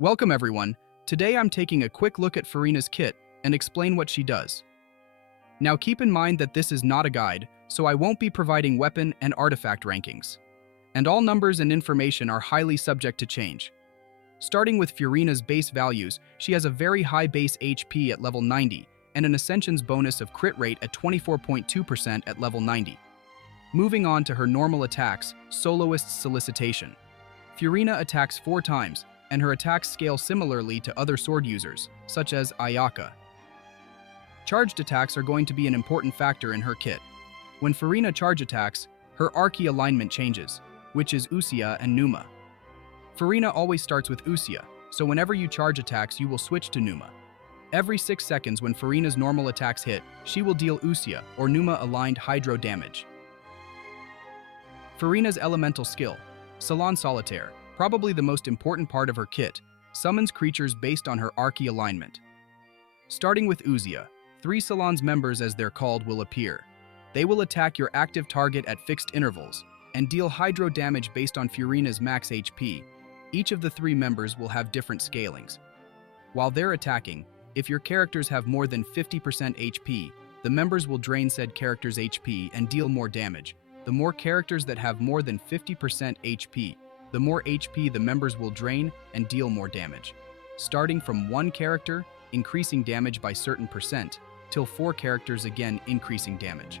Welcome everyone. Today I'm taking a quick look at Furina's kit and explain what she does. Now keep in mind that this is not a guide, so I won't be providing weapon and artifact rankings. And all numbers and information are highly subject to change. Starting with Furina's base values, she has a very high base HP at level 90 and an Ascension's bonus of crit rate at 24.2% at level 90. Moving on to her normal attacks, Soloist's Solicitation. Furina attacks 4 times, and her attacks scale similarly to other sword users, such as Ayaka. Charged attacks are going to be an important factor in her kit. When Furina charge attacks, her Archi alignment changes, which is Usia and Numa. Furina always starts with Usia, so whenever you charge attacks you will switch to Numa. Every 6 seconds when Furina's normal attacks hit, she will deal Usia or Numa aligned hydro damage. Furina's elemental skill, Salon Solitaire, probably the most important part of her kit, summons creatures based on her Archi alignment. Starting with Usia, 3 Salon's members as they're called will appear. They will attack your active target at fixed intervals and deal hydro damage based on Furina's max HP. Each of the 3 members will have different scalings. While they're attacking, if your characters have more than 50% HP, the members will drain said character's HP and deal more damage. The more characters that have more than 50% HP, the more HP the members will drain and deal more damage. Starting from 1 character, increasing damage by certain percent, till 4 characters again increasing damage.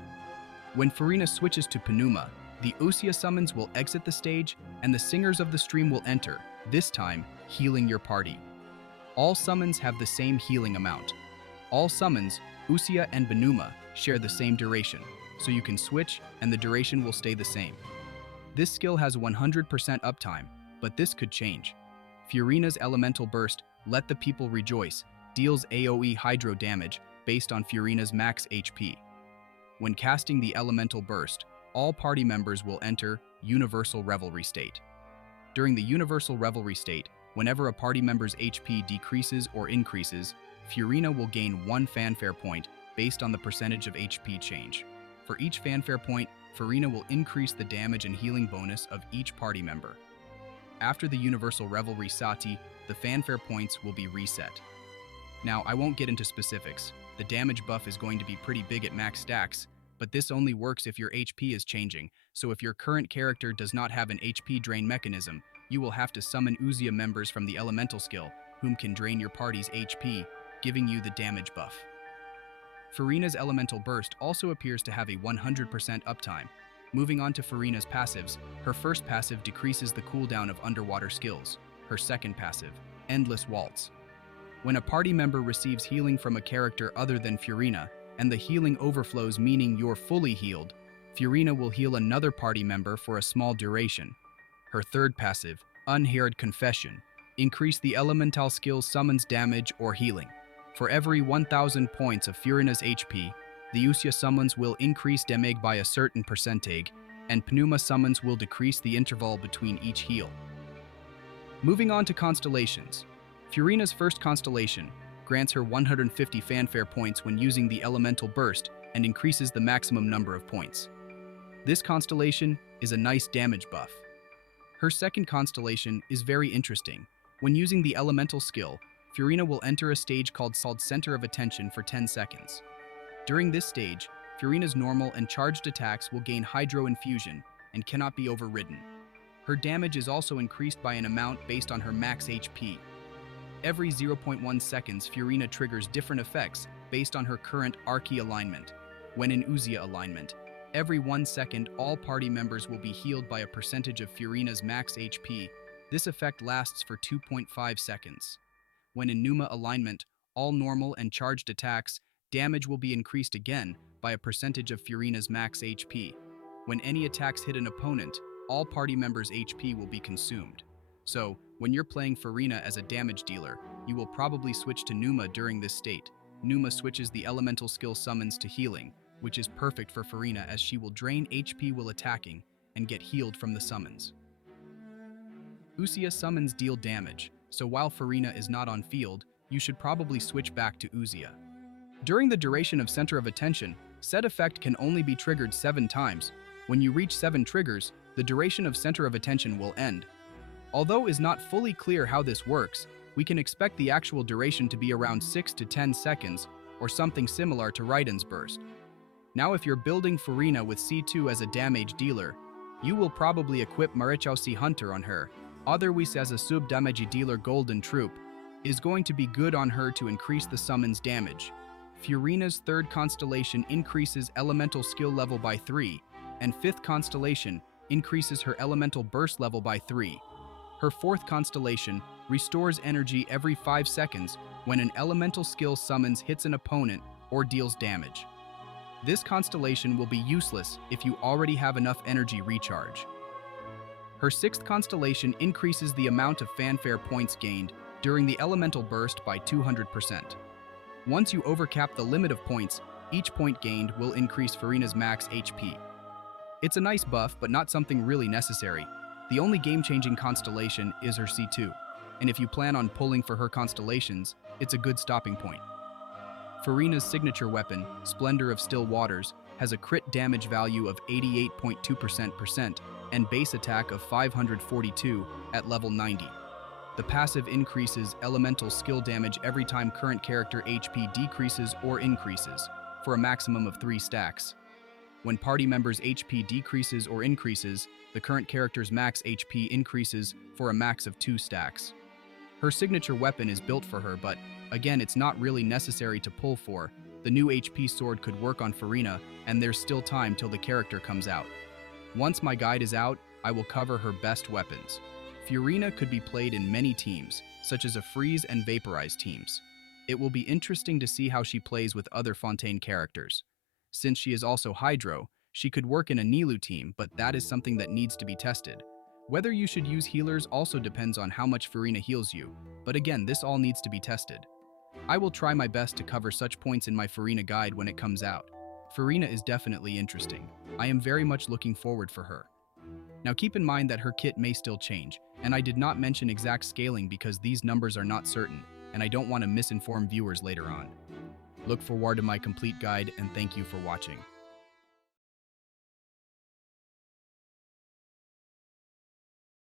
When Furina switches to Pneuma, the Usia summons will exit the stage and the singers of the stream will enter, this time healing your party. All summons have the same healing amount. All summons, Usia and Pneuma, share the same duration, so you can switch and the duration will stay the same. This skill has 100% uptime, but this could change. Furina's Elemental Burst, Let the People Rejoice, deals AoE hydro damage based on Furina's max HP. When casting the Elemental Burst, all party members will enter Universal Revelry state. During the Universal Revelry state, whenever a party member's HP decreases or increases, Furina will gain 1 fanfare point based on the percentage of HP change. For each fanfare point, Furina will increase the damage and healing bonus of each party member. After the Universal Revelry Sati, the fanfare points will be reset. Now, I won't get into specifics. The damage buff is going to be pretty big at max stacks, but this only works if your HP is changing, so if your current character does not have an HP drain mechanism, you will have to summon Usia members from the elemental skill, whom can drain your party's HP, giving you the damage buff. Furina's Elemental Burst also appears to have a 100% uptime. Moving on to Furina's passives, her first passive decreases the cooldown of underwater skills. Her second passive, Endless Waltz. When a party member receives healing from a character other than Furina, and the healing overflows meaning you're fully healed, Furina will heal another party member for a small duration. Her third passive, Unheard Confession, increase the elemental skill's summons damage or healing. For every 1000 points of Furina's HP, the Usia summons will increase damage by a certain percentage, and Pneuma summons will decrease the interval between each heal. Moving on to Constellations. Furina's first constellation grants her 150 fanfare points when using the Elemental Burst and increases the maximum number of points. This constellation is a nice damage buff. Her second constellation is very interesting. When using the elemental skill, Furina will enter a stage called Center of Attention for 10 seconds. During this stage, Furina's normal and charged attacks will gain Hydro Infusion and cannot be overridden. Her damage is also increased by an amount based on her max HP. Every 0.1 seconds, Furina triggers different effects based on her current Archi alignment. When in Usia alignment, every 1 second, all party members will be healed by a percentage of Furina's max HP. This effect lasts for 2.5 seconds. When in Numa alignment, all normal and charged attacks, damage will be increased again by a percentage of Furina's max HP. When any attacks hit an opponent, all party members' HP will be consumed. So, when you're playing Furina as a damage dealer, you will probably switch to Numa during this state. Numa switches the elemental skill summons to healing, which is perfect for Furina as she will drain HP while attacking and get healed from the summons. Usia summons deal damage, so while Furina is not on field, you should probably switch back to Usia. During the duration of Center of Attention, said effect can only be triggered 7 times. When you reach 7 triggers, the duration of Center of Attention will end. Although it is not fully clear how this works, We can expect the actual duration to be around 6 to 10 seconds, or something similar to Raiden's burst. Now if you're building Furina with C2 as a damage dealer, you will probably equip Marichausi Hunter on her, otherwise as a sub-damage dealer Golden Troop, is going to be good on her to increase the summon's damage. Furina's third constellation increases elemental skill level by 3, and fifth constellation increases her elemental burst level by 3. Her fourth constellation restores energy every 5 seconds when an elemental skill summons hits an opponent or deals damage. This constellation will be useless if you already have enough energy recharge. Her sixth constellation increases the amount of fanfare points gained during the elemental burst by 200%. Once you overcap the limit of points, each point gained will increase Furina's max HP. It's a nice buff, but not something really necessary. The only game-changing constellation is her C2, and if you plan on pulling for her constellations, it's a good stopping point. Furina's signature weapon, Splendor of Still Waters, has a crit damage value of 88.2% and base attack of 542 at level 90. The passive increases elemental skill damage every time current character HP decreases or increases, for a maximum of 3 stacks. When party members' HP decreases or increases, the current character's max HP increases for a max of 2 stacks. Her signature weapon is built for her, but again, it's not really necessary to pull for. The new HP sword could work on Furina, and there's still time till the character comes out. Once my guide is out, I will cover her best weapons. Furina could be played in many teams, such as a freeze and vaporize teams. It will be interesting to see how she plays with other Fontaine characters. Since she is also Hydro, she could work in a Nilou team, but that is something that needs to be tested. Whether you should use healers also depends on how much Furina heals you, but again, this all needs to be tested. I will try my best to cover such points in my Furina guide when it comes out. Furina is definitely interesting. I am very much looking forward for her. Now keep in mind that her kit may still change, and I did not mention exact scaling because these numbers are not certain, and I don't want to misinform viewers later on. Look forward to my complete guide, and thank you for watching.